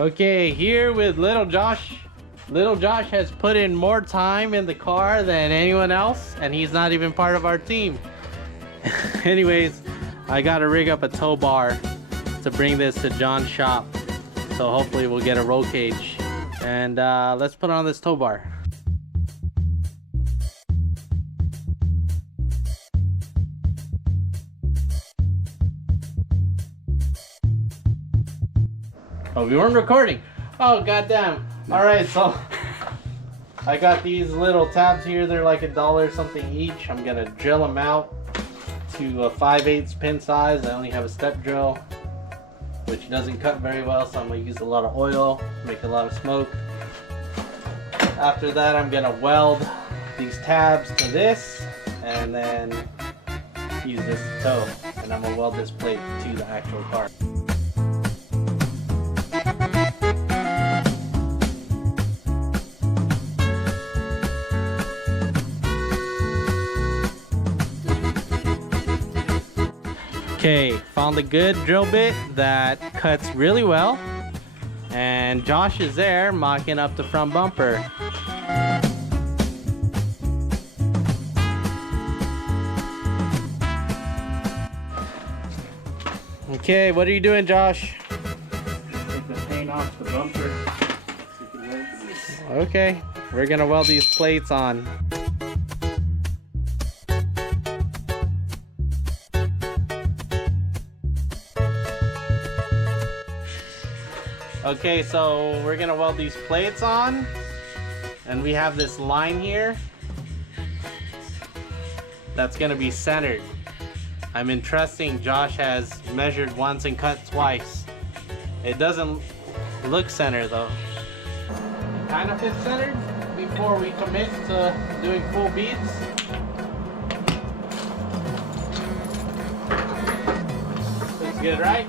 Okay, here with little Josh. Little Josh has put in more time in the car than anyone else, and he's not even part of our team. Anyways, I gotta rig up a tow bar to bring this to John's shop. So hopefully we'll get a roll cage. And let's put on this tow bar. Oh, we weren't recording. Oh, goddamn. All right, so I got these little tabs here. They're like $1 something each. I'm gonna drill them out to a 5/8 pin size. I only have a step drill, which doesn't cut very well, so I'm gonna use a lot of oil, make a lot of smoke. After that, I'm gonna weld these tabs to this, and then use this to tow. And I'm gonna weld this plate to the actual car. Okay, found a good drill bit that cuts really well, and Josh is there mocking up the front bumper. Okay, what are you doing, Josh? Take the paint off the bumper. Okay, we're gonna weld these plates on. Okay, so we're gonna weld these plates on, and we have this line here that's gonna be centered. I'm entrusting Josh has measured once and cut twice. It doesn't look centered though. It kind of fits centered before we commit to doing full beads. Looks good, right?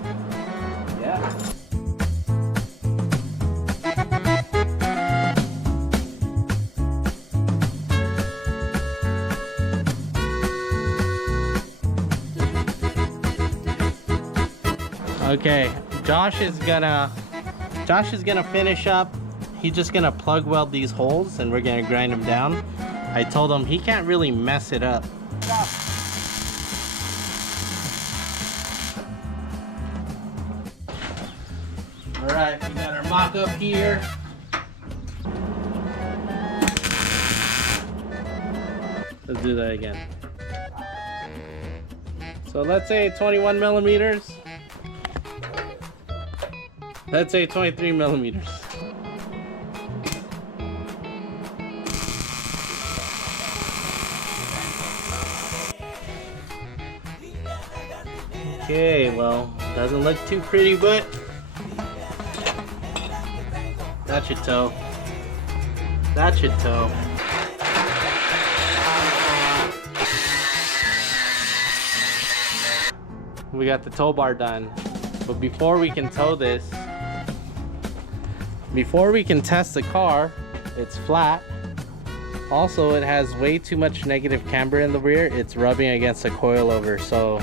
Yeah. Okay, Josh is gonna finish up. He's just gonna plug weld these holes, and we're gonna grind them down. I told him he can't really mess it up. All right, we got our mock up here. Let's do that again. So let's say 21 millimeters. Let's say 23 millimeters. Okay, well, doesn't look too pretty, but that should tow. That should tow. We got the tow bar done, but before we can tow this, before we can test the car, it's flat. Also, it has way too much negative camber in the rear. It's rubbing against the coilover. So,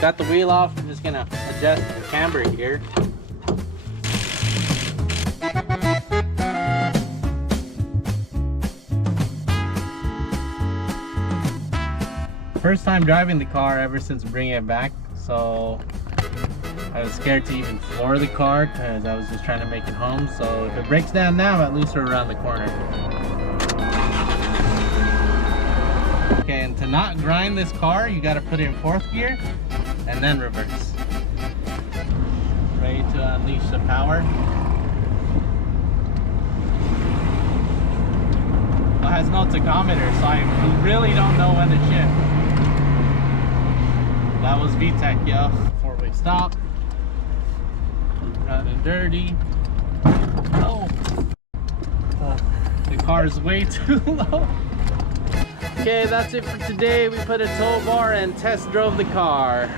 got the wheel off. I'm just gonna adjust the camber here. First time driving the car ever since bringing it back. So, I was scared to even floor the car because I was just trying to make it home. So if it breaks down now, at least we're around the corner. Okay, and to not grind this car, you got to put it in 4th gear and then reverse. Ready to unleash the power. It has no tachometer, so I really don't know when to shift. That was VTEC, yo. 4-way stop. Running dirty. Oh, the car is way too low. Okay, that's it for today. We put a tow bar and test drove the car.